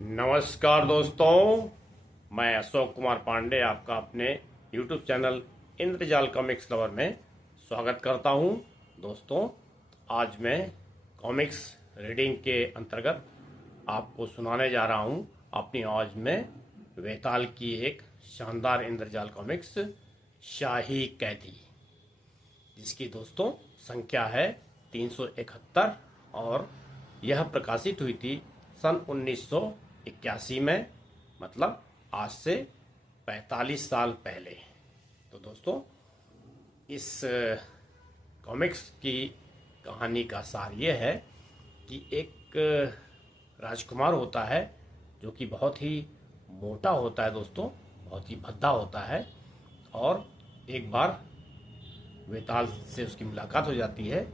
नमस्कार दोस्तों, मैं अशोक कुमार पांडे आपका अपने YouTube चैनल इंद्रजाल कॉमिक्स लवर में स्वागत करता हूं। दोस्तों, आज मैं कॉमिक्स रीडिंग के अंतर्गत आपको सुनाने जा रहा हूं अपनी आवाज में वेताल की एक शानदार इंद्रजाल कॉमिक्स शाही कैदी, जिसकी दोस्तों संख्या है 371 और यह प्रकाशित हुई थी सन 1981 में, मतलब आज से 45 साल पहले। तो दोस्तों, इस कॉमिक्स की कहानी का सार ये है कि एक राजकुमार होता है जो कि बहुत ही मोटा होता है दोस्तों, बहुत ही भद्दा होता है। और एक बार वेताल से उसकी मुलाकात हो जाती है।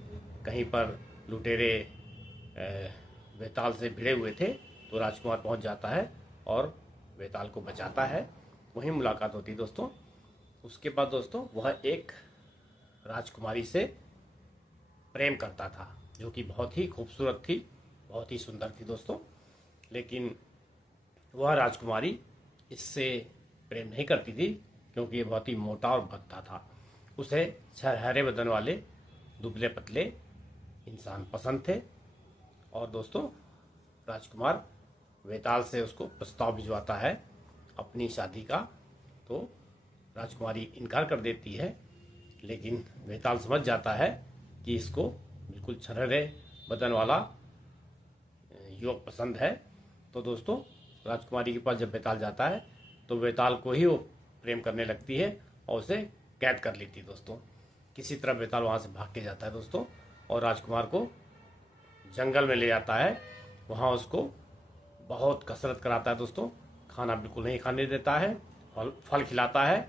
कहीं पर लुटेरे वेताल से भिड़े हुए थे, तो राजकुमार पहुंच जाता है और वेताल को बचाता है। वहीं मुलाकात होती है दोस्तों। उसके बाद दोस्तों वह एक राजकुमारी से प्रेम करता था, जो कि बहुत ही खूबसूरत थी, बहुत ही सुंदर थी दोस्तों। लेकिन वह राजकुमारी इससे प्रेम नहीं करती थी, क्योंकि ये बहुत ही मोटा और भद्दा था। उसे हरे बदन वाले दुबले पतले इंसान पसंद थे। और दोस्तों, राजकुमार वेताल से उसको प्रस्ताव भिजवाता है अपनी शादी का। तो राजकुमारी इनकार कर देती है, लेकिन वेताल समझ जाता है कि इसको बिल्कुल छरहरे बदन वाला युवक पसंद है। तो दोस्तों, राजकुमारी के पास जब वेताल जाता है तो वेताल को ही वो प्रेम करने लगती है और उसे कैद कर लेती है दोस्तों। किसी तरह वेताल वहाँ से भाग के जाता है दोस्तों, और राजकुमार को जंगल में ले जाता है। वहाँ उसको बहुत कसरत कराता है दोस्तों, खाना बिल्कुल नहीं खाने देता है, फल खिलाता है।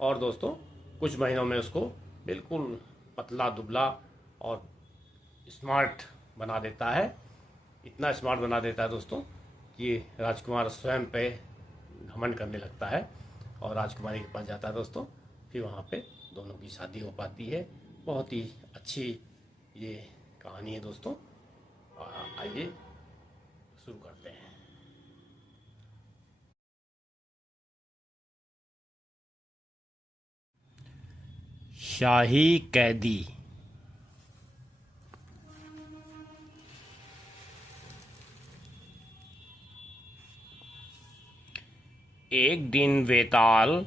और दोस्तों, कुछ महीनों में उसको बिल्कुल पतला दुबला और स्मार्ट बना देता है। इतना स्मार्ट बना देता है दोस्तों कि राजकुमार स्वयं पे घमंड करने लगता है और राजकुमारी के पास जाता है दोस्तों। फिर वहाँ पे दोनों की शादी हो पाती है। बहुत ही अच्छी ये कहानी है दोस्तों। आइए शुरू करते हैं। शाही कैदी। एक दिन वेताल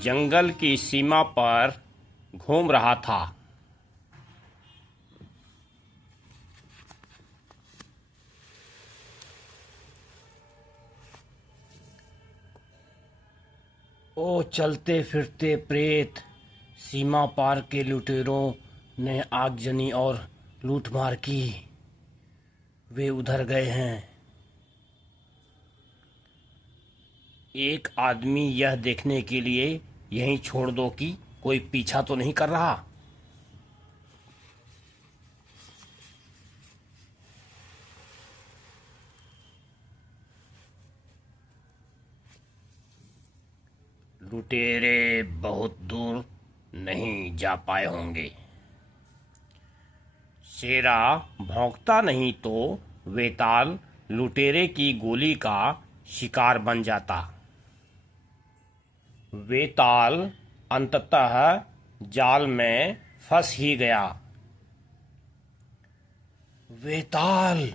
जंगल की सीमा पर घूम रहा था। ओ चलते फिरते प्रेत, सीमा पार के लुटेरों ने आगजनी और लूटमार की। वे उधर गए हैं। एक आदमी यह देखने के लिए यहीं छोड़ दो कि कोई पीछा तो नहीं कर रहा। लुटेरे बहुत दूर नहीं जा पाए होंगे। शेरा भौंकता नहीं तो वेताल लुटेरे की गोली का शिकार बन जाता। वेताल अंततः जाल में फंस ही गया। वेताल!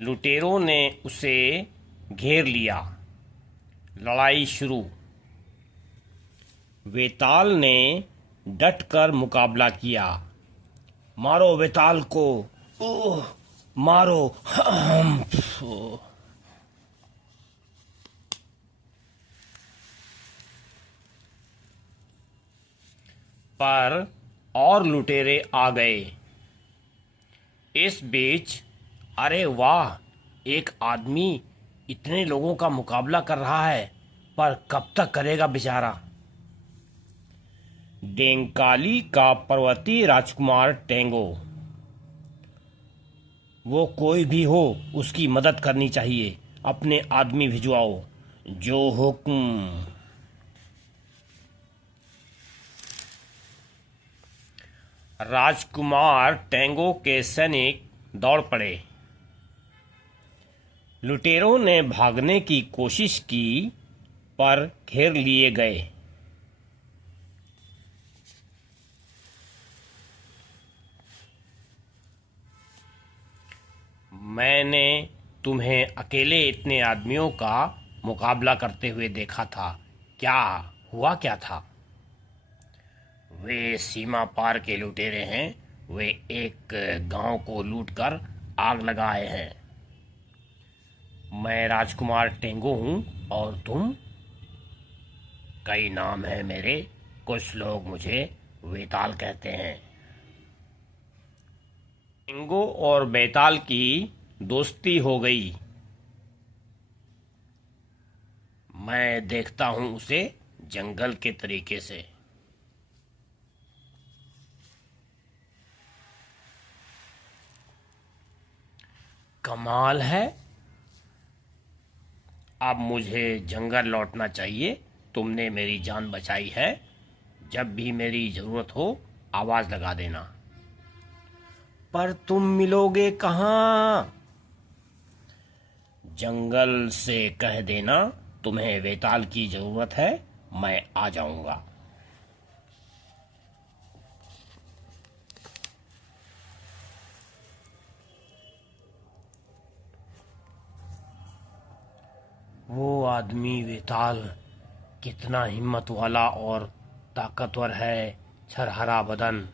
लुटेरों ने उसे घेर लिया। लड़ाई शुरू। वेताल ने डटकर मुकाबला किया। मारो वेताल को! ओह, मारो! पर और लुटेरे आ गए। इस बीच, अरे वाह, एक आदमी इतने लोगों का मुकाबला कर रहा है, पर कब तक करेगा बेचारा। डेंकाली का पर्वतीय राजकुमार टेंगो। वो कोई भी हो, उसकी मदद करनी चाहिए। अपने आदमी भिजवाओ। जो हुक्म। राजकुमार टेंगो के सैनिक दौड़ पड़े। लुटेरों ने भागने की कोशिश की पर घेर लिए गए। मैंने तुम्हें अकेले इतने आदमियों का मुकाबला करते हुए देखा था। क्या हुआ क्या था? वे सीमा पार के लुटेरे हैं। वे एक गांव को लूटकर आग लगाए हैं। मैं राजकुमार टेंगो हूँ और तुम? कई नाम है मेरे। कुछ लोग मुझे वेताल कहते हैं। टेंगो और बेताल की दोस्ती हो गई। मैं देखता हूं उसे जंगल के तरीके से। कमाल है। अब मुझे जंगल लौटना चाहिए। तुमने मेरी जान बचाई है। जब भी मेरी जरूरत हो आवाज लगा देना। पर तुम मिलोगे कहाँ? जंगल से कह देना तुम्हें वेताल की जरूरत है। मैं आ जाऊंगा। वो आदमी वेताल कितना हिम्मत वाला और ताकतवर है। छरहरा बदन,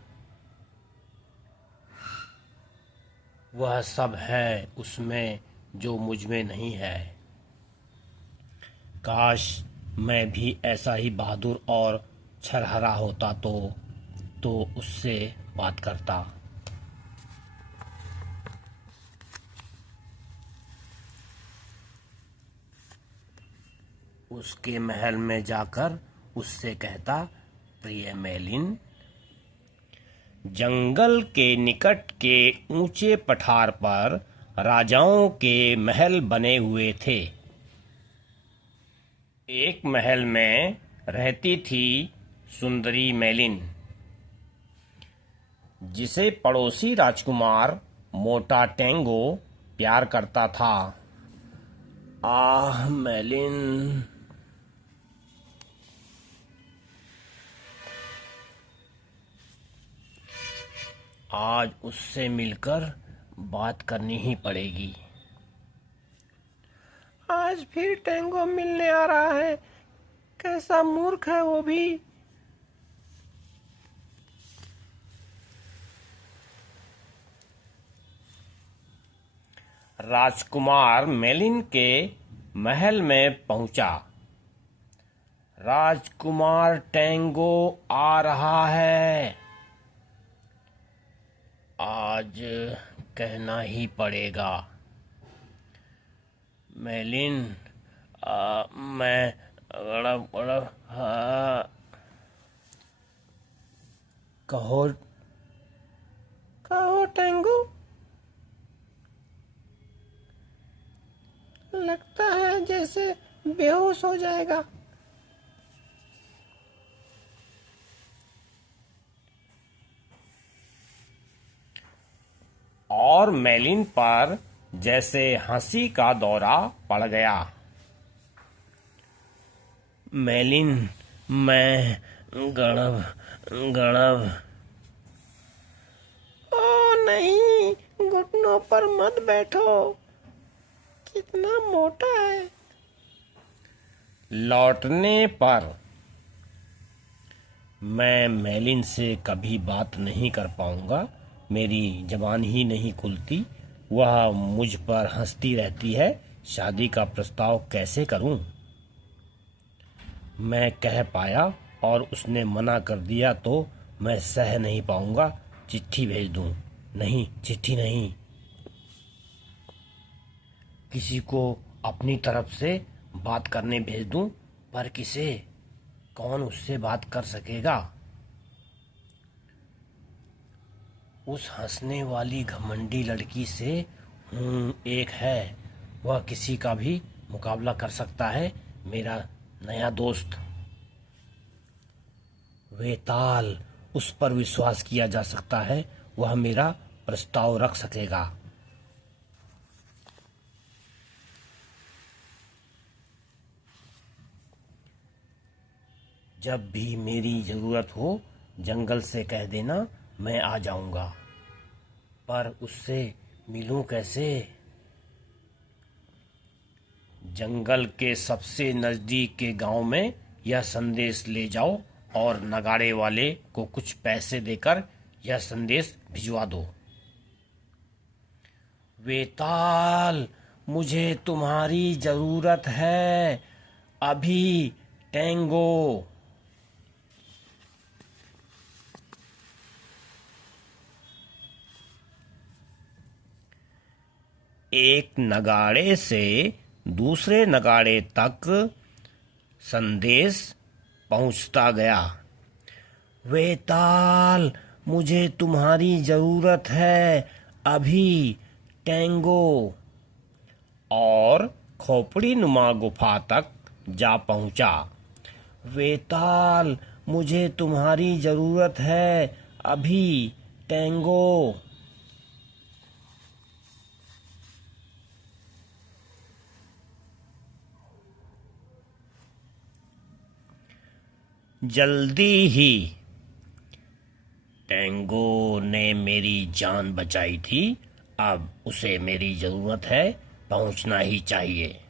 वह सब है उसमें जो मुझ में नहीं है। काश मैं भी ऐसा ही बहादुर और छरहरा होता तो उससे बात करता। उसके महल में जाकर उससे कहता, प्रिय मेलिन। जंगल के निकट के ऊंचे पठार पर राजाओं के महल बने हुए थे। एक महल में रहती थी सुंदरी मेलिन, जिसे पड़ोसी राजकुमार मोटा टेंगो प्यार करता था। आह मेलिन, आज उससे मिलकर बात करनी ही पड़ेगी। आज फिर टेंगो मिलने आ रहा है। कैसा मूर्ख है वो भी। राजकुमार मेलिन के महल में पहुंचा। राजकुमार टेंगो आ रहा है। आज कहना ही पड़ेगा। मेलिन, मैं कहो कहो टेंगो। लगता है जैसे बेहोश हो जाएगा। और मेलिन पर जैसे हंसी का दौरा पड़ गया। मेलिन, मैं गड़ब गड़ब। ओ नहीं, घुटनों पर मत बैठो। कितना मोटा है। लौटने पर मैं मेलिन से कभी बात नहीं कर पाऊंगा। मेरी जबान ही नहीं खुलती। वह मुझ पर हंसती रहती है। शादी का प्रस्ताव कैसे करूं? मैं कह पाया और उसने मना कर दिया तो मैं सह नहीं पाऊंगा। चिट्ठी भेज दूं? नहीं, चिट्ठी नहीं। किसी को अपनी तरफ से बात करने भेज दूं? पर किसे? कौन उससे बात कर सकेगा? उस हंसने वाली घमंडी लड़की से एक है। वह किसी का भी मुकाबला कर सकता है। मेरा नया दोस्त वेताल, उस पर विश्वास किया जा सकता है। वह मेरा प्रस्ताव रख सकेगा। जब भी मेरी ज़रूरत हो जंगल से कह देना, मैं आ जाऊंगा। पर उससे मिलूं कैसे? जंगल के सबसे नज़दीक के गांव में यह संदेश ले जाओ और नगाड़े वाले को कुछ पैसे देकर यह संदेश भिजवा दो। वेताल, मुझे तुम्हारी जरूरत है अभी। टेंगो। एक नगाड़े से दूसरे नगाड़े तक संदेश पहुंचता गया। वेताल, मुझे तुम्हारी जरूरत है अभी। टेंगो। और खोपड़ी नुमा गुफा तक जा पहुंचा। वेताल, मुझे तुम्हारी जरूरत है अभी। टेंगो। जल्दी ही। टेंगो ने मेरी जान बचाई थी, अब उसे मेरी जरूरत है, पहुंचना ही चाहिए।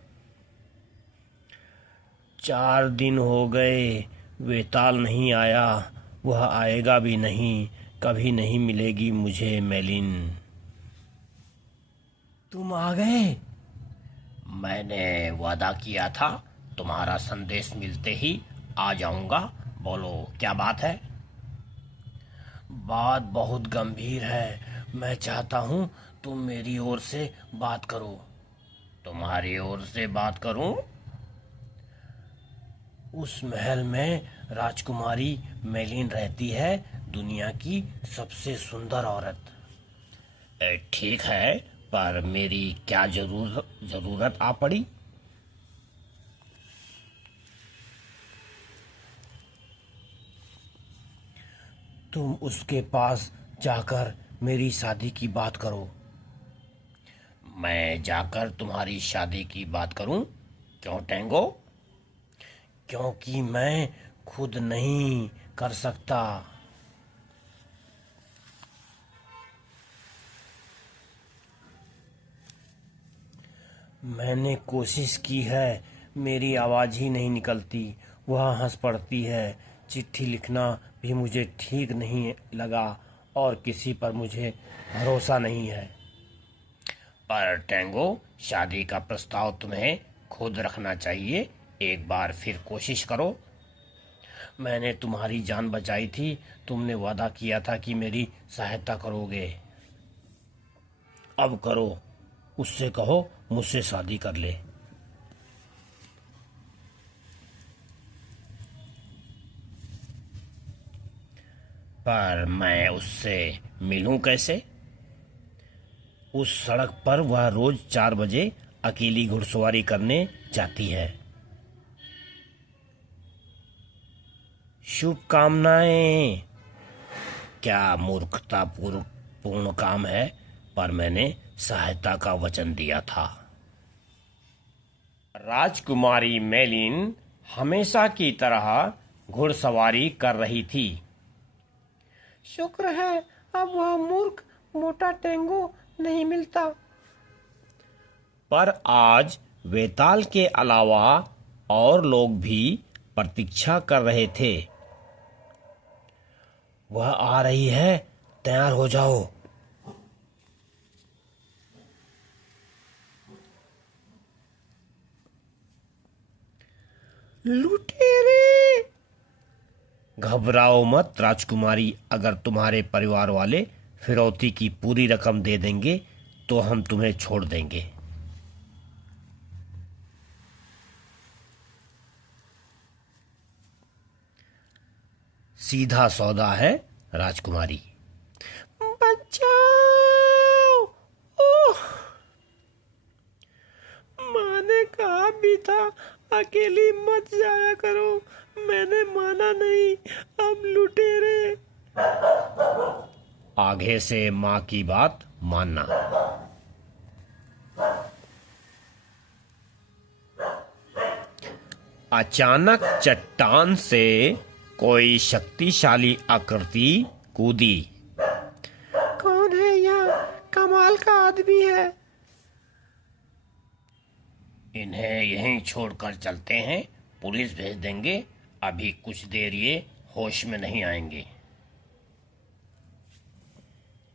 4 दिन हो गए, वेताल नहीं आया, वह आएगा भी नहीं, कभी नहीं मिलेगी मुझे मेलिन। तुम आ गए? मैंने वादा किया था तुम्हारा संदेश मिलते ही आ जाऊंगा। बोलो क्या बात है? बात बहुत गंभीर है। मैं चाहता हूँ तुम मेरी ओर से बात करो। तुम्हारी ओर से बात करूं? उस महल में राजकुमारी मेलिन रहती है, दुनिया की सबसे सुंदर औरत। ठीक है, पर मेरी क्या जरूरत आ पड़ी? तुम उसके पास जाकर मेरी शादी की बात करो। मैं जाकर तुम्हारी शादी की बात करूं? क्यों टेंगो? क्योंकि मैं खुद नहीं कर सकता। मैंने कोशिश की है, मेरी आवाज़ ही नहीं निकलती। वह हंस पड़ती है। चिट्ठी लिखना भी मुझे ठीक नहीं लगा और किसी पर मुझे भरोसा नहीं है। पर टेंगो, शादी का प्रस्ताव तुम्हें खुद रखना चाहिए। एक बार फिर कोशिश करो। मैंने तुम्हारी जान बचाई थी, तुमने वादा किया था कि मेरी सहायता करोगे। अब करो, उससे कहो मुझसे शादी कर ले। पर मैं उससे मिलूं कैसे? उस सड़क पर वह रोज 4 बजे अकेली घुड़सवारी करने जाती है। शुभकामनाएं। क्या मूर्खता पूर्ण काम है, पर मैंने सहायता का वचन दिया था। राजकुमारी मेलिन हमेशा की तरह घुड़सवारी कर रही थी। शुक्र है अब वह मूर्ख मोटा टेंगो नहीं मिलता। पर आज वेताल के अलावा और लोग भी प्रतीक्षा कर रहे थे। वह आ रही है, तैयार हो जाओ। लुटेरे! घबराओ मत राजकुमारी, अगर तुम्हारे परिवार वाले फिरौती की पूरी रकम दे देंगे तो हम तुम्हें छोड़ देंगे। सीधा सौदा है राजकुमारी। बचाओ! ओह! माँ ने कहा भी था अकेली मत जाया करो, मैंने माना नहीं। अब लुटेरे! आगे से माँ की बात मानना। अचानक चट्टान से कोई शक्तिशाली आकृति कूदी। कौन है यह? कमाल का आदमी है। इन्हें यहीं छोड़कर चलते हैं, पुलिस भेज देंगे। अभी कुछ देर ये होश में नहीं आएंगे।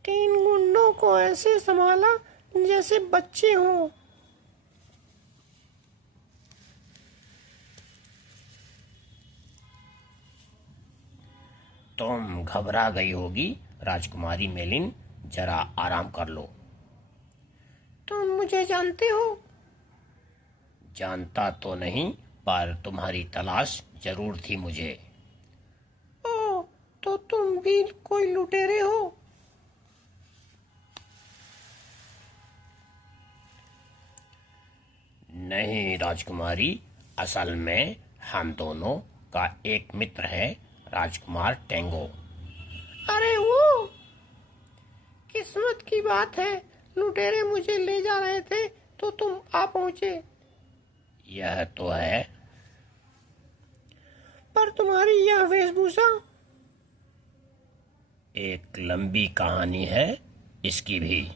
3 गुंडों को ऐसे संभाला जैसे बच्चे हों। तुम घबरा गई होगी राजकुमारी मेलिन, जरा आराम कर लो। तुम मुझे जानते हो? जानता तो नहीं, पर तुम्हारी तलाश जरूर थी मुझे। ओह, तो तुम भी कोई लुटेरे हो? नहीं राजकुमारी, असल में हम दोनों का एक मित्र है, राजकुमार टेंगो। अरे वो किस्मत की बात है, लुटेरे मुझे ले जा रहे थे तो तुम आ पहुंचे। यह तो है। पर तुम्हारी यह वेशभूषा? एक लंबी कहानी है इसकी भी।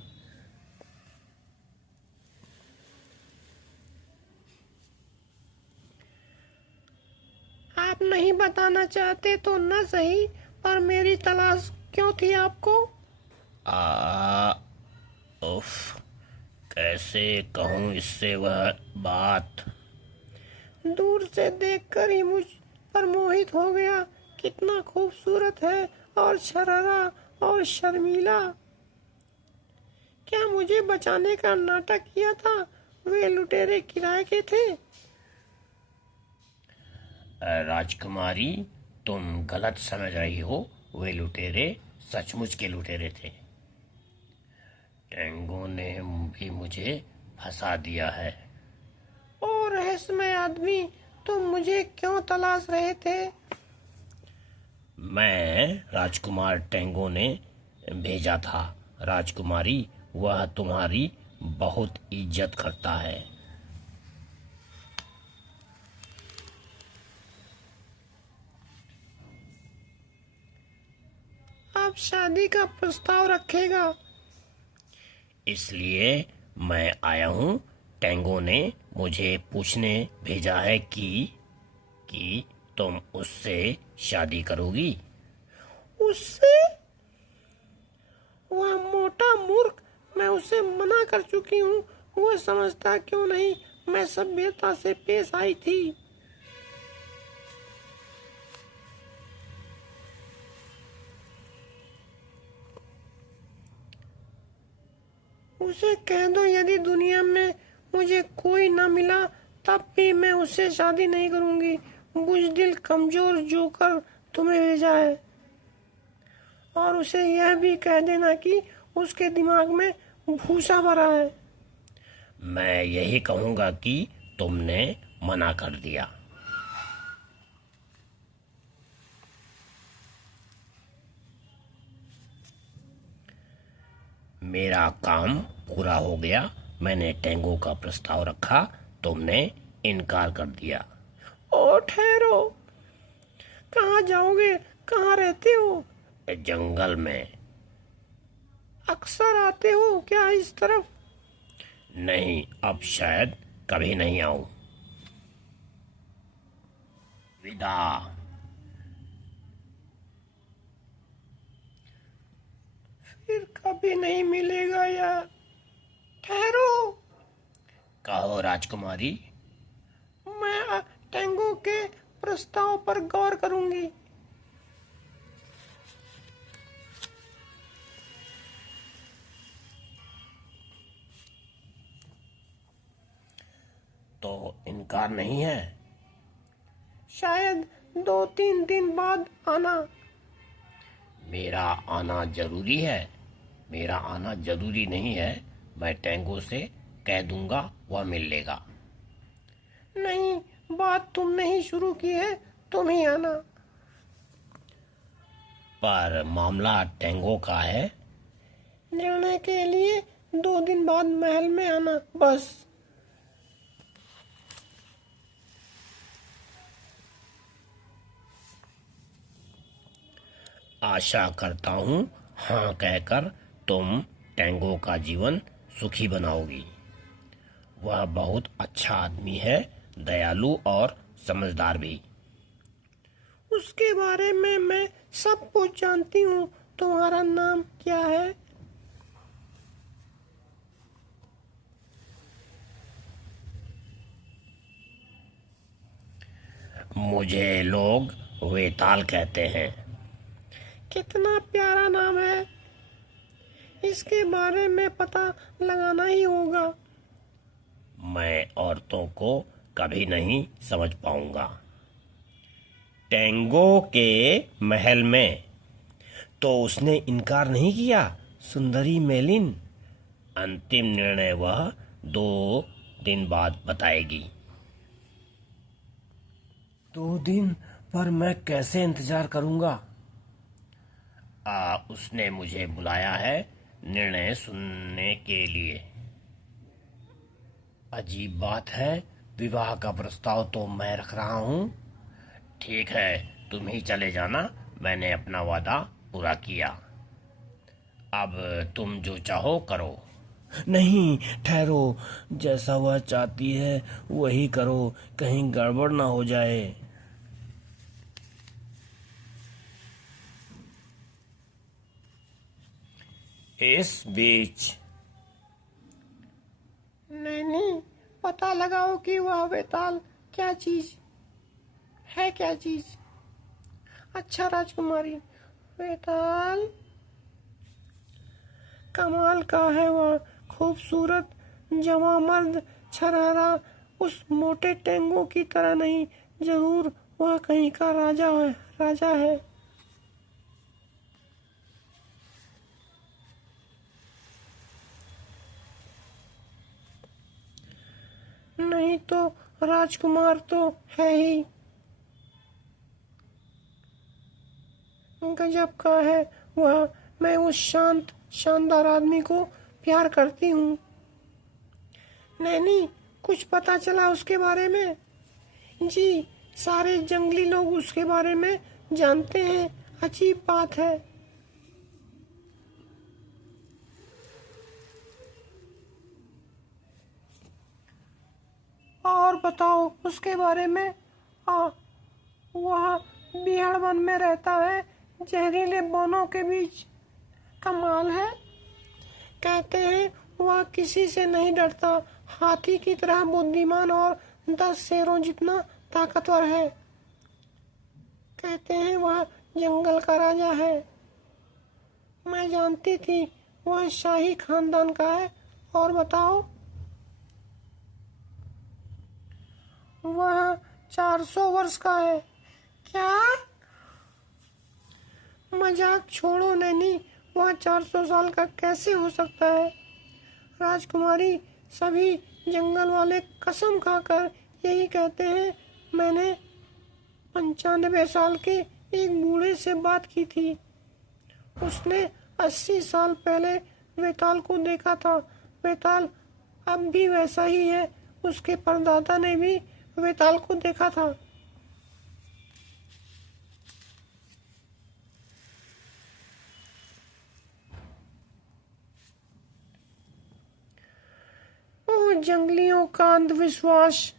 आप नहीं बताना चाहते तो न सही, पर मेरी तलाश क्यों थी आपको? आ उफ, कैसे कहूँ इससे वह बात। दूर से देखकर ही मुझ पर मोहित हो गया। कितना खूबसूरत है, और शरारा और शर्मीला। क्या मुझे बचाने का नाटक किया था? वे लुटेरे किराए के थे। राजकुमारी, तुम गलत समझ रही हो। वे लुटेरे सचमुच के लुटेरे थे। टेंगो ने भी मुझे फंसा दिया है। ओ रहस्यमय आदमी, तुम मुझे क्यों तलाश रहे थे? मैं राजकुमार टेंगो ने भेजा था। राजकुमारी, वह तुम्हारी बहुत इज्जत करता है। आप शादी का प्रस्ताव रखेगा? इसलिए मैं आया हूँ। टेंगो ने मुझे पूछने भेजा है कि तुम उससे शादी करोगी। उससे? वह मोटा मूर्ख, मैं उसे मना कर चुकी हूँ। वह समझता क्यों नहीं, मैं सभ्यता से पेश आई थी। उसे कह दो यदि दुनिया में मुझे कोई न मिला तब भी मैं उससे शादी नहीं करूंगी। बुज़दिल कमजोर जोकर तुम्हें भेजा है। और उसे यह भी कह देना कि उसके दिमाग में भूसा भरा है। मैं यही कहूँगा कि तुमने मना कर दिया। मेरा काम पूरा हो गया। मैंने टेंगो का प्रस्ताव रखा, तुमने इनकार कर दिया। ओ ठहरो, कहाँ जाओगे? कहाँ रहते हो? जंगल में। अक्सर आते हो क्या इस तरफ? नहीं, अब शायद कभी नहीं आऊं। विदा। फिर कभी नहीं मिलेगा यार। ठहरो, कहो राजकुमारी। मैं टेंगो के प्रस्ताव पर गौर करूंगी। तो इनकार नहीं है? शायद 2-3 दिन बाद आना। मेरा आना जरूरी है? मेरा आना जरूरी नहीं है। मैं टेंगो से कह दूंगा, वह मिल लेगा। नहीं, बात तुमने ही शुरू की है, तुम ही आना। पर मामला टेंगो का है। निर्णय के लिए 2 दिन बाद महल में आना, बस। आशा करता हूँ हाँ कहकर तुम टेंगो का जीवन सुखी बनाओगी। वह बहुत अच्छा आदमी है, दयालु और समझदार भी। उसके बारे में मैं सब कुछ जानती हूँ। तुम्हारा नाम क्या है? मुझे लोग वेताल कहते हैं। कितना प्यारा नाम है। इसके बारे में पता लगाना ही होगा। मैं औरतों को कभी नहीं समझ पाऊंगा। टेंगो के महल में तो उसने इनकार नहीं किया, सुंदरी मेलिन। अंतिम निर्णय वह 2 दिन बाद बताएगी। 2 दिन पर मैं कैसे इंतजार करूंगा? उसने मुझे बुलाया है निर्णय सुनने के लिए। अजीब बात है, विवाह का प्रस्ताव तो मैं रख रहा हूँ। ठीक है, तुम ही चले जाना, मैंने अपना वादा पूरा किया। अब तुम जो चाहो करो। नहीं, ठहरो, जैसा वह चाहती है वही करो, कहीं गड़बड़ ना हो जाए। इस बीच नहीं, पता लगाओ कि वह वेताल क्या चीज है। क्या चीज? अच्छा राजकुमारी, वेताल कमाल का है। वह खूबसूरत जवां मर्द छरहरा उस मोटे टेंगो की तरह नहीं। जरूर वह कहीं का राजा है। राजा है। नहीं तो राजकुमार तो है ही। गजब का है वह। मैं उस शानदार आदमी को प्यार करती हूँ। नैनी, कुछ पता चला उसके बारे में? जी, सारे जंगली लोग उसके बारे में जानते हैं। अजीब बात है। और बताओ उसके बारे में। वह बिहड़ वन में रहता है, जहरीले वनों के बीच। कमाल है। कहते हैं वह किसी से नहीं डरता, हाथी की तरह बुद्धिमान और 10 शेरों जितना ताकतवर है। कहते हैं वह जंगल का राजा है। मैं जानती थी वह शाही खानदान का है। और बताओ। वह 400 वर्ष का है। क्या? मजाक छोड़ो नैनी, वह 400 साल का कैसे हो सकता है? राजकुमारी, सभी जंगल वाले कसम खाकर यही कहते हैं। मैंने 95 साल के एक बूढ़े से बात की थी। उसने 80 साल पहले वेताल को देखा था। वेताल अब भी वैसा ही है। उसके परदादा ने भी वेताल को देखा था। ओ जंगलियों का अंधविश्वास,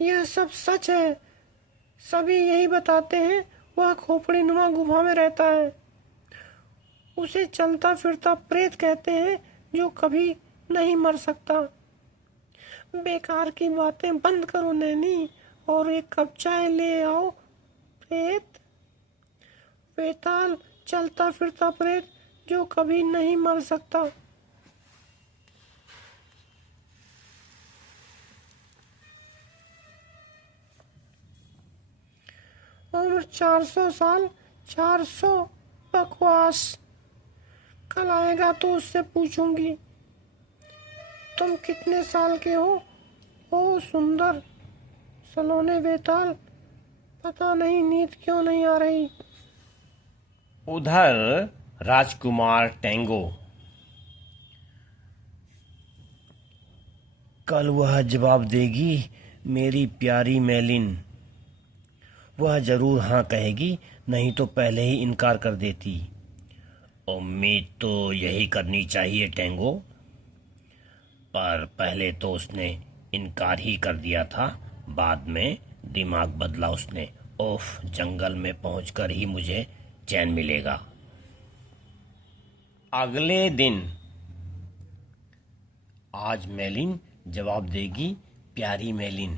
यह सब सच है। सभी यही बताते हैं। वह खोपड़ी नुमा गुफा में रहता है। उसे चलता फिरता प्रेत कहते हैं, जो कभी नहीं मर सकता। बेकार की बातें बंद करो नैनी, और एक कप चाय ले आओ। प्रेत? वेताल चलता फिरता प्रेत जो कभी नहीं मर सकता। उम्र 400 साल? 400? बकवास। कल आएगा तो उससे पूछूंगी। तुम कितने साल के हो? ओ सुंदर सलोने वेताल, पता नहीं नींद क्यों नहीं आ रही। उधर राजकुमार टेंगो। कल वह जवाब देगी, मेरी प्यारी मेलिन। वह जरूर हाँ कहेगी, नहीं तो पहले ही इनकार कर देती। उम्मीद तो यही करनी चाहिए टेंगो, पर पहले तो उसने इनकार ही कर दिया था, बाद में दिमाग बदला उसने। ओफ, जंगल में पहुंचकर ही मुझे चैन मिलेगा। अगले दिन आज मेलिन जवाब देगी, प्यारी मेलिन।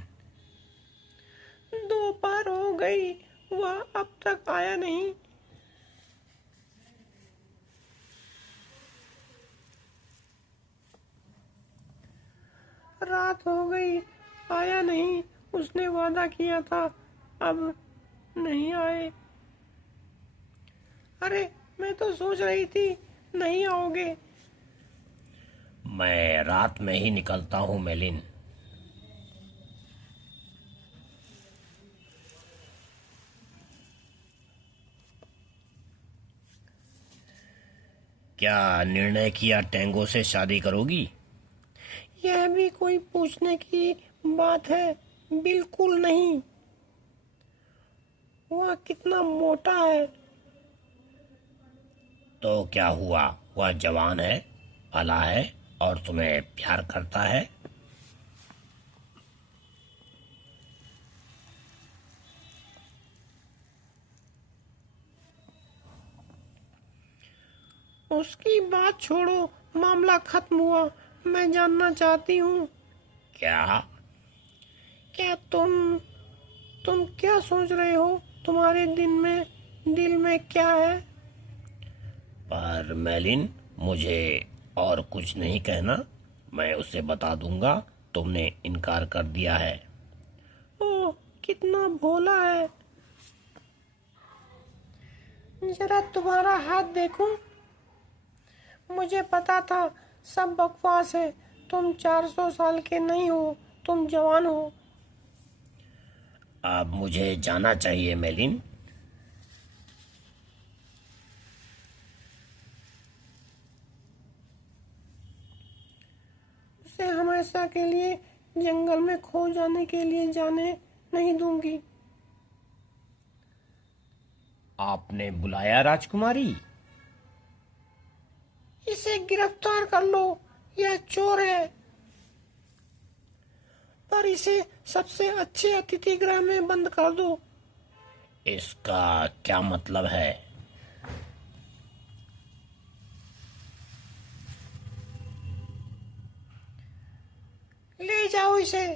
दोपहर हो गई, वह अब तक आया नहीं। रात हो गई, आया नहीं। उसने वादा किया था, अब नहीं आए। अरे, मैं तो सोच रही थी नहीं आओगे। मैं रात में ही निकलता हूँ मेलिन। क्या निर्णय किया, टेंगो से शादी करोगी? यह भी कोई पूछने की बात है? बिल्कुल नहीं। वह कितना मोटा है। तो क्या हुआ, वह जवान है, भला है और तुम्हें प्यार करता है। उसकी बात छोड़ो, मामला खत्म हुआ। मैं जानना चाहती हूँ, क्या? क्या तुम क्या सोच रहे हो? तुम्हारे दिल में क्या है? पर मेलिन, मुझे और कुछ नहीं कहना, मैं उसे बता दूंगा तुमने इनकार कर दिया है। ओह, कितना भोला है। जरा तुम्हारा हाथ देखूं। मुझे पता था सब बकवास है। तुम 400 साल के नहीं हो, तुम जवान हो। अब मुझे जाना चाहिए मेलिन। उसे हमेशा के लिए जंगल में खो जाने के लिए जाने नहीं दूंगी। आपने बुलाया राजकुमारी? इसे गिरफ्तार कर लो, यह चोर है। पर इसे सबसे अच्छे अतिथि गृह में बंद कर दो। इसका क्या मतलब है? ले जाओ इसे।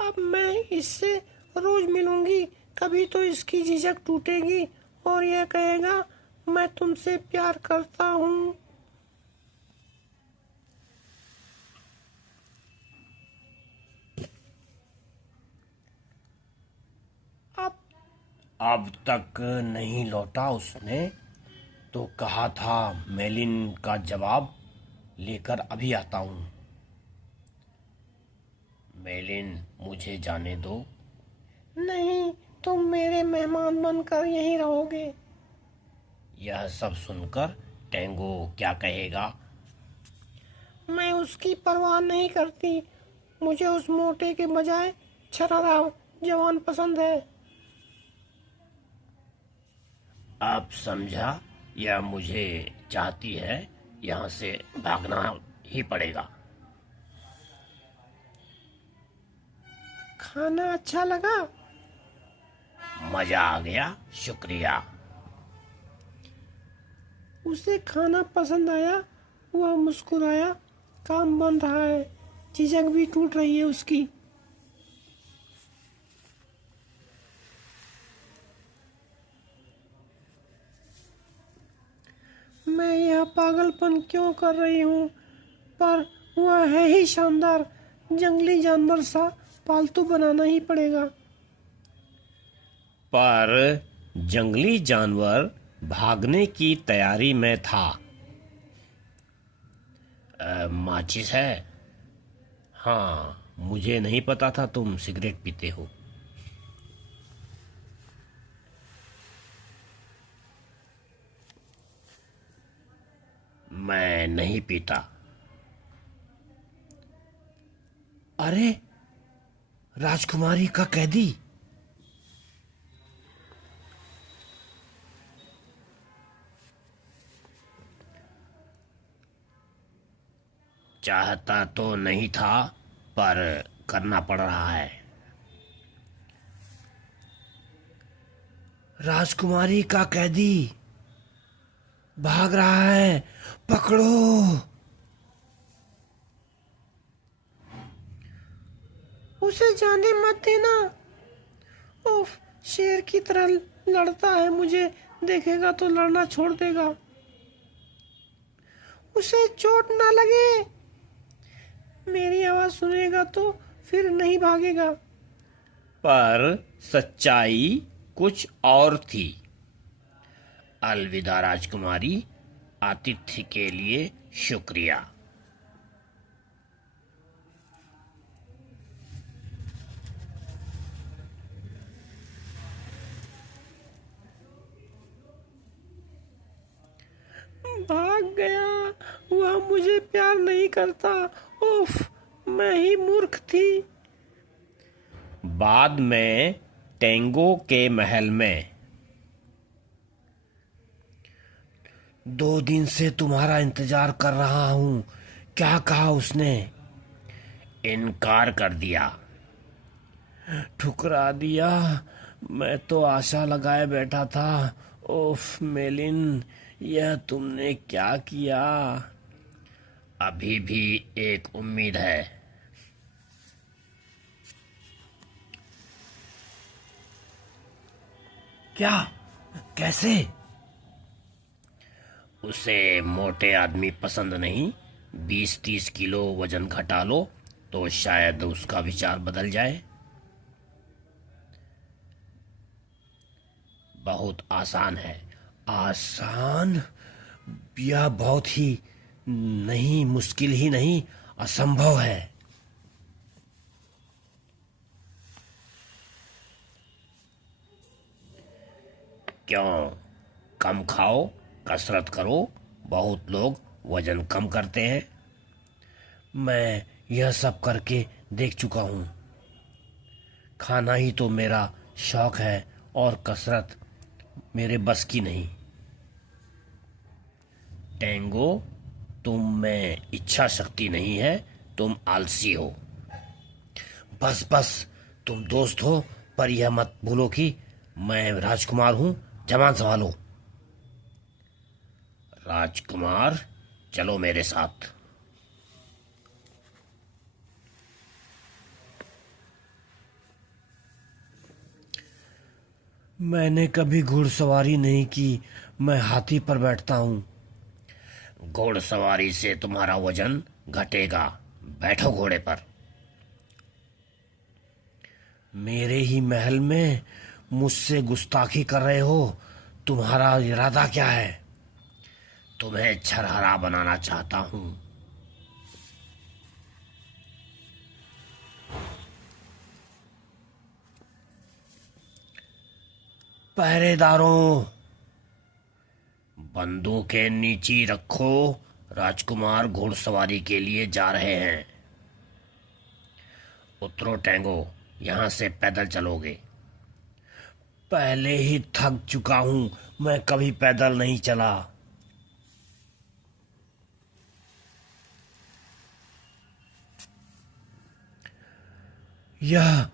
अब मैं इससे रोज मिलूंगी। कभी तो इसकी झिझक टूटेगी और यह कहेगा, मैं तुमसे प्यार करता हूँ। अब अब तक नहीं लौटा उसने, तो कहा था मेलिन का जवाब लेकर अभी आता हूँ। मेलिन, मुझे जाने दो। नहीं, तुम मेरे मेहमान बनकर यहीं रहोगे। यह सब सुनकर टेंगो क्या कहेगा? मैं उसकी परवाह नहीं करती। मुझे उस मोटे के बजाय छरारा जवान पसंद है। अब समझा, यह मुझे चाहती है, यहाँ से भागना ही पड़ेगा। खाना अच्छा लगा? मजा आ गया, शुक्रिया। उसे खाना पसंद आया। वह मुस्कुराया। काम बन रहा है। झिझक भी टूट रही है उसकी। मैं यह पागलपन क्यों कर रही हूँ? पर वह है ही शानदार। जंगली जानवर सा पालतू बनाना ही पड़ेगा। पर जंगली जानवर भागने की तैयारी में था। माचिस है? हाँ, मुझे नहीं पता था तुम सिगरेट पीते हो। मैं नहीं पीता। अरे, राजकुमारी का कैदी। चाहता तो नहीं था, पर करना पड़ रहा है। राजकुमारी का कैदी भाग रहा है, पकड़ो। उसे जाने मत देना। उफ, शेर की तरह लड़ता है, मुझे देखेगा तो लड़ना छोड़ देगा। उसे चोट ना लगे। मेरी आवाज सुनेगा तो फिर नहीं भागेगा। पर सच्चाई कुछ और थी। अलविदा राजकुमारी, आतिथ्य के लिए शुक्रिया। भाग गया। वह मुझे प्यार नहीं करता। उफ, मैं ही मूर्ख थी। बाद में टेंगो के महल में। 2 दिन से तुम्हारा इंतजार कर रहा हूं। क्या कहा उसने? इनकार कर दिया। ठुकरा दिया। मैं तो आशा लगाए बैठा था। ओफ मेलिन, यह तुमने क्या किया? अभी भी एक उम्मीद है। क्या? कैसे? उसे मोटे आदमी पसंद नहीं। 20-30 किलो वजन घटा लो तो शायद उसका विचार बदल जाए। बहुत आसान है। आसान? यह बहुत ही नहीं, मुश्किल ही नहीं, असंभव है। क्यों? कम खाओ, कसरत करो। बहुत लोग वजन कम करते हैं। मैं यह सब करके देख चुका हूं। खाना ही तो मेरा शौक है और कसरत मेरे बस की नहीं। टेंगो, तुम में इच्छा शक्ति नहीं है, तुम आलसी हो। बस बस, तुम दोस्त हो, पर यह मत भूलो कि मैं राजकुमार हूं। जबान संभालो। राजकुमार, चलो मेरे साथ। मैंने कभी घुड़सवारी नहीं की। मैं हाथी पर बैठता हूँ। घोड़सवारी से तुम्हारा वजन घटेगा। बैठो घोड़े पर। मेरे ही महल में मुझसे गुस्ताखी कर रहे हो। तुम्हारा इरादा क्या है? तुम्हें छरहरा बनाना चाहता हूँ। पहरेदारों, बंदूकें नीची रखो। राजकुमार घुड़सवारी के लिए जा रहे हैं। उतरो टेंगो, यहां से पैदल चलोगे। पहले ही थक चुका हूं। मैं कभी पैदल नहीं चला। यह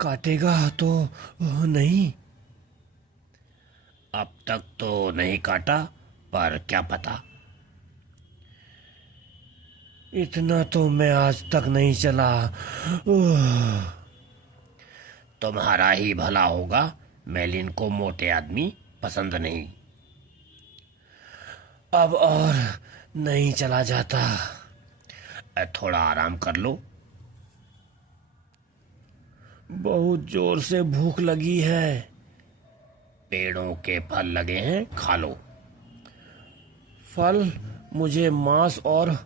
काटेगा तो नहीं? अब तक तो नहीं काटा, पर क्या पता। इतना तो मैं आज तक नहीं चला। तुम्हारा ही भला होगा। मेलिन को मोटे आदमी पसंद नहीं। अब और नहीं चला जाता। थोड़ा आराम कर लो। बहुत जोर से भूख लगी है। पेड़ों के फल लगे हैं, खा लो। फल? मुझे मांस और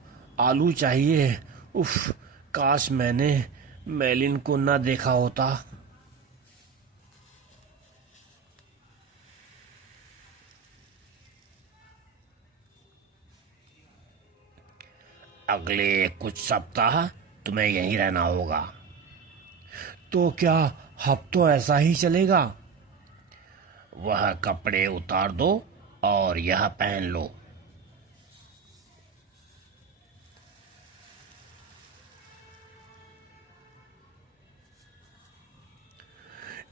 आलू चाहिए। उफ, काश मैंने मेलिन को न देखा होता। अगले कुछ सप्ताह तुम्हें यहीं रहना होगा। तो क्या हफ्तों ऐसा ही चलेगा? वह कपड़े उतार दो और यह पहन लो।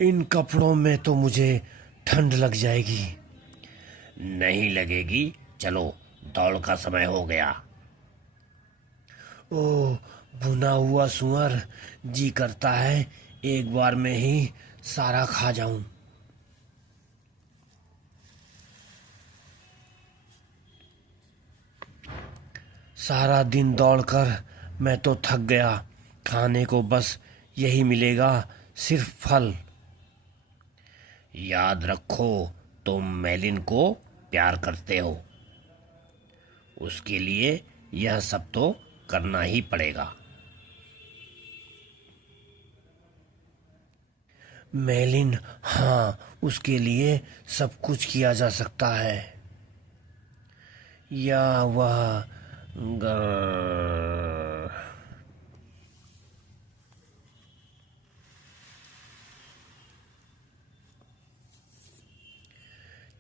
इन कपड़ों में तो मुझे ठंड लग जाएगी। नहीं लगेगी, चलो दौड़ का समय हो गया। ओ, भुना हुआ सुअर, जी करता है एक बार में ही सारा खा जाऊं। सारा दिन दौड़कर मैं तो थक गया। खाने को बस यही मिलेगा, सिर्फ फल। याद रखो, तुम मेलिन को प्यार करते हो, उसके लिए यह सब तो करना ही पड़ेगा। मेलिन, हाँ, उसके लिए सब कुछ किया जा सकता है। या वह गर...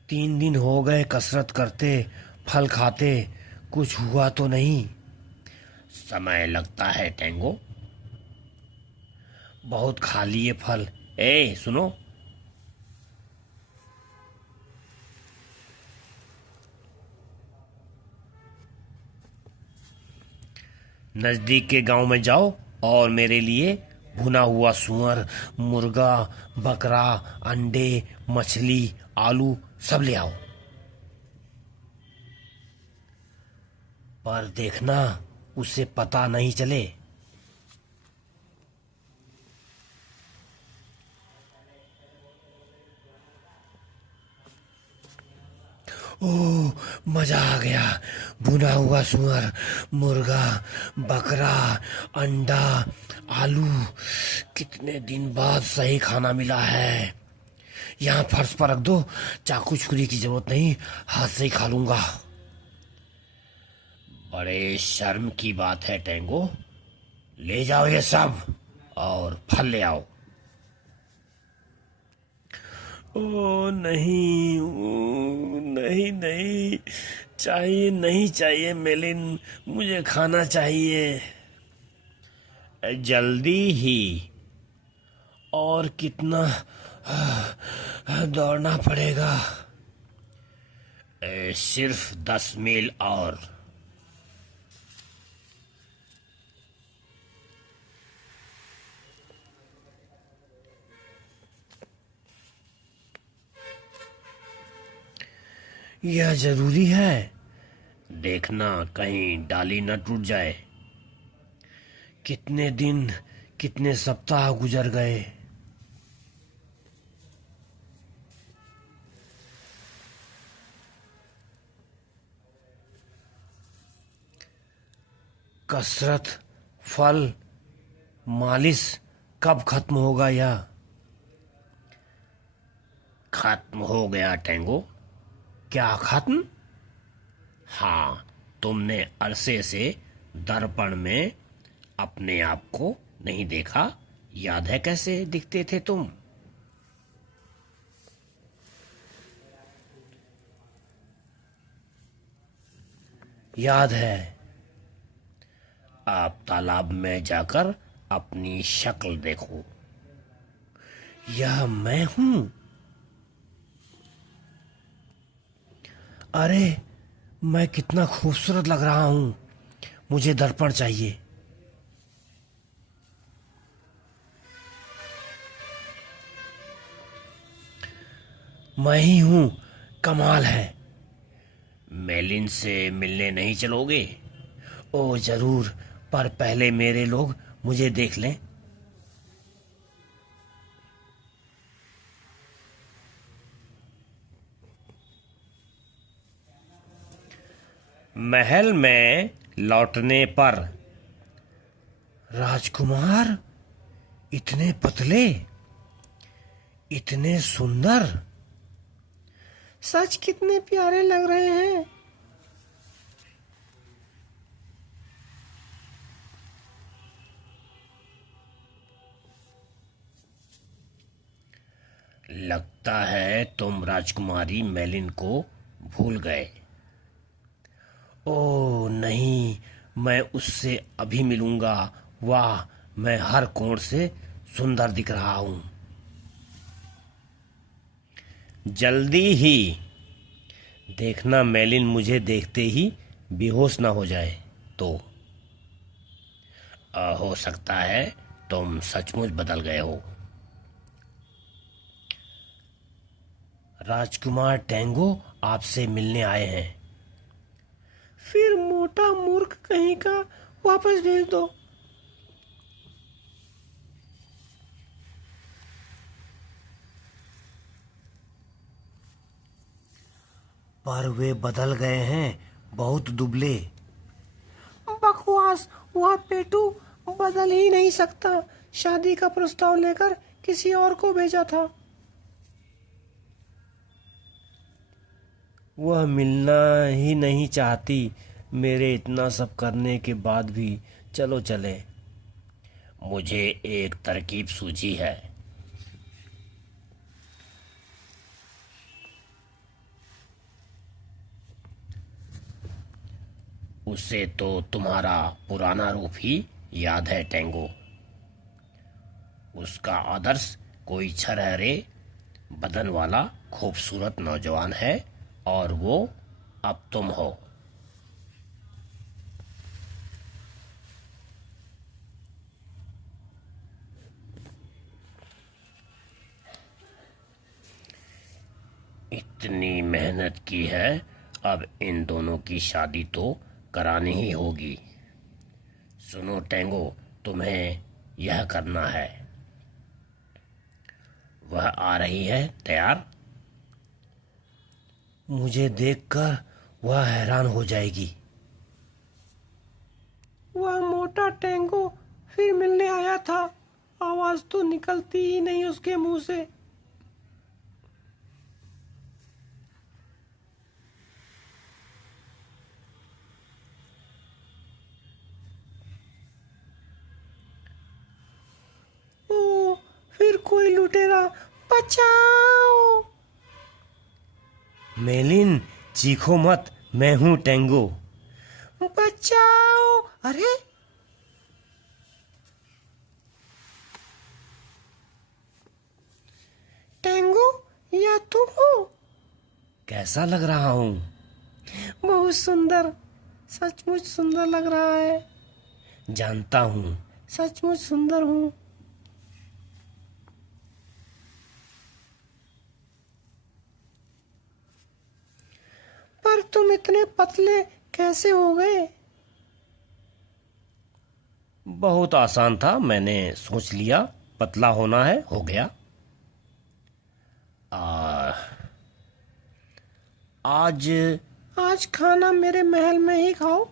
3 दिन हो गए कसरत करते, फल खाते, कुछ हुआ तो नहीं। समय लगता है टेंगो, बहुत खा लिए फल। ए सुनो, नजदीक के गांव में जाओ और मेरे लिए भुना हुआ सुअर, मुर्गा, बकरा, अंडे, मछली, आलू सब ले आओ। पर देखना उसे पता नहीं चले। ओह, मजा आ गया। भुना हुआ सुअर, मुर्गा, बकरा, अंडा, आलू, कितने दिन बाद सही खाना मिला है। यहाँ फर्श पर रख दो, चाकू छुरी की जरूरत नहीं, हाथ से ही खा लूंगा। बड़े शर्म की बात है टेंगो, ले जाओ ये सब और फल ले आओ। ओ नहीं, नहीं नहीं, चाहिए नहीं चाहिए मेलिन, मुझे खाना चाहिए जल्दी ही। और कितना दौड़ना पड़ेगा? सिर्फ 10 मील और। यह जरूरी है, देखना कहीं डाली न टूट जाए। कितने दिन, कितने सप्ताह गुजर गए। कसरत, फल, मालिश कब खत्म होगा यह? खत्म हो गया टेंगो। क्या खत्म? हाँ, तुमने अरसे से दर्पण में अपने आप को नहीं देखा। याद है कैसे दिखते थे तुम? याद है। आप तालाब में जाकर अपनी शक्ल देखो। यह मैं हूं। अरे, मैं कितना खूबसूरत लग रहा हूं। मुझे दर्पण चाहिए। मैं ही हूं, कमाल है। मेलिन से मिलने नहीं चलोगे? ओ जरूर, पर पहले मेरे लोग मुझे देख लें। महल में लौटने पर, राजकुमार, इतने पतले, इतने सुंदर, सच कितने प्यारे लग रहे हैं। लगता है तुम राजकुमारी मेलिन को भूल गए। ओह नहीं, मैं उससे अभी मिलूंगा। वाह, मैं हर कोण से सुंदर दिख रहा हूं। जल्दी ही। देखना मेलिन मुझे देखते ही बेहोश ना हो जाए तो। हो सकता है तुम सचमुच बदल गए हो। राजकुमार टेंगो आपसे मिलने आए हैं। फिर मोटा मूर्ख कहीं का वापस भेज दो। पर वे बदल गए हैं, बहुत दुबले। बकवास, वह पेटू बदल ही नहीं सकता। शादी का प्रस्ताव लेकर किसी और को भेजा था। वह मिलना ही नहीं चाहती। मेरे इतना सब करने के बाद भी। चलो चले। मुझे एक तरकीब सूझी है। उसे तो तुम्हारा पुराना रूप ही याद है टेंगो। उसका आदर्श कोई छरहरे बदन वाला खूबसूरत नौजवान है और वो अब तुम हो। इतनी मेहनत की है, अब इन दोनों की शादी तो करानी ही होगी। सुनो टेंगो, तुम्हें यह करना है। वह आ रही है, तैयार। मुझे देखकर वह हैरान हो जाएगी। वह मोटा टेंगो फिर मिलने आया था। आवाज तो निकलती ही नहीं उसके मुंह से। ओ, फिर कोई लुटेरा। बचाओ। मेलिन, चीखो मत, मैं हूं टेंगो। बचाओ। अरे, टेंगो, यह तुम हो? कैसा लग रहा हूं? बहुत सुंदर। सचमुच सुंदर लग रहा है। जानता हूं। सचमुच सुंदर हूँ। पर तुम इतने पतले कैसे हो गए? बहुत आसान था, मैंने सोच लिया पतला होना है, हो गया। आज आज खाना मेरे महल में ही खाओ।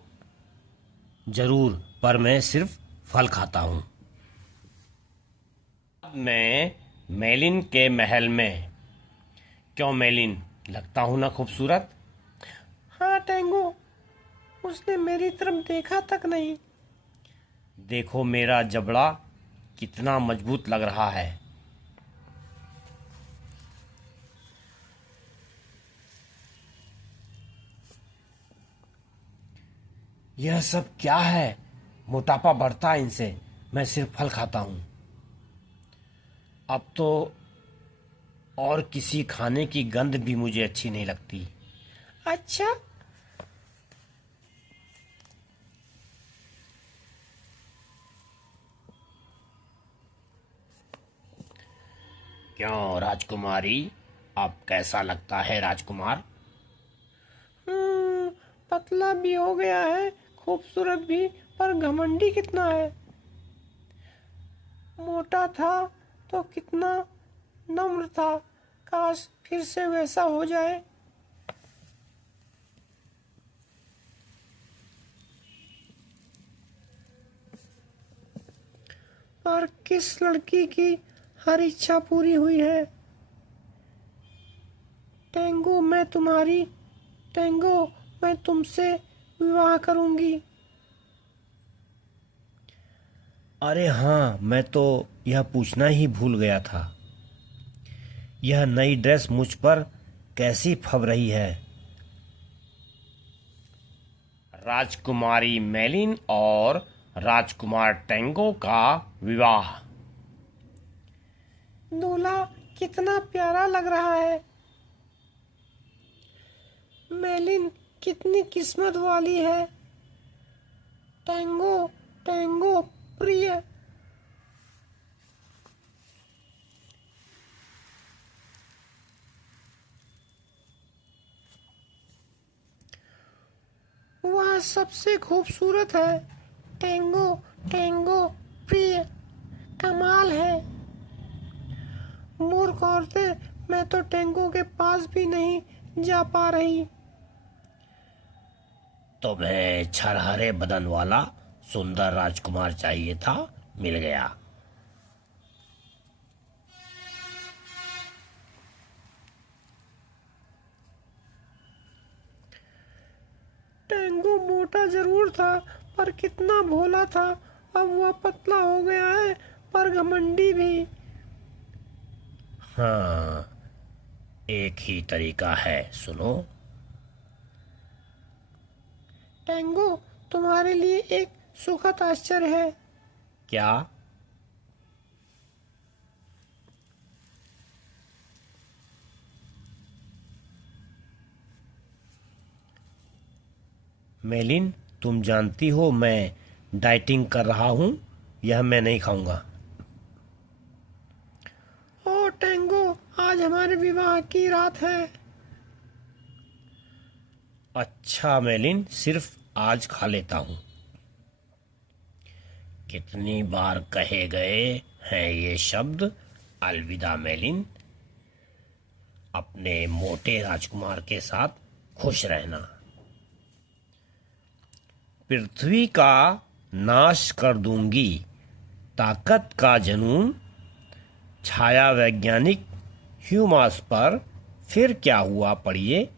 जरूर, पर मैं सिर्फ फल खाता हूं। मैं मेलिन के महल में। क्यों मेलिन, लगता हूं ना खूबसूरत? हाँ टेंगो, उसने मेरी तरफ देखा तक नहीं। देखो मेरा जबड़ा कितना मजबूत लग रहा है। यह सब क्या है? मोटापा बढ़ता है इनसे। मैं सिर्फ फल खाता हूं। अब तो और किसी खाने की गंध भी मुझे अच्छी नहीं लगती। अच्छा, क्यों राजकुमारी, अब कैसा लगता है राजकुमार? पतला भी हो गया है, खूबसूरत भी, पर घमंडी कितना है। मोटा था तो कितना नम्र था। काश फिर से वैसा हो जाए। और किस लड़की की हर इच्छा पूरी हुई है? टेंगो, मैं तुम्हारी। टेंगो, मैं तुमसे विवाह करूंगी। अरे हाँ, मैं तो यह पूछना ही भूल गया था। यह नई ड्रेस मुझ पर कैसी फब रही है। राजकुमारी मेलिन और राजकुमार टेंगो का विवाह। दूल्हा कितना प्यारा लग रहा है। मेलिन कितनी किस्मत वाली है। टेंगो टेंगो प्रिय। वह सबसे खूबसूरत है। टेंगो टेंगो प्रिय। कमाल है। मूर्ख औरतें, मैं तो टेंगो के पास भी नहीं जा पा रही। तुम्हें छरहरे बदन वाला सुंदर राजकुमार चाहिए था, मिल गया। टेंगो मोटा जरूर था, पर कितना भोला था। अब वह पतला हो गया है, पर घमंडी भी। हाँ, एक ही तरीका है, सुनो। टेंगो, तुम्हारे लिए एक सुखद आश्चर्य है। क्या? मेलिन, तुम जानती हो मैं डाइटिंग कर रहा हूं। यह मैं नहीं खाऊंगा। ओ टेंगो, आज हमारे विवाह की रात है। अच्छा मेलिन, सिर्फ आज खा लेता हूं। कितनी बार कहे गए हैं ये शब्द। अलविदा मेलिन। अपने मोटे राजकुमार के साथ खुश रहना। पृथ्वी का नाश कर दूंगी। ताकत का जनून। छाया वैज्ञानिक ह्यूमास पर फिर क्या हुआ, पढ़िए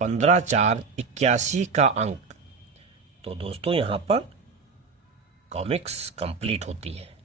15/4/81 का अंक। तो दोस्तों, यहाँ पर कॉमिक्स कंप्लीट होती है।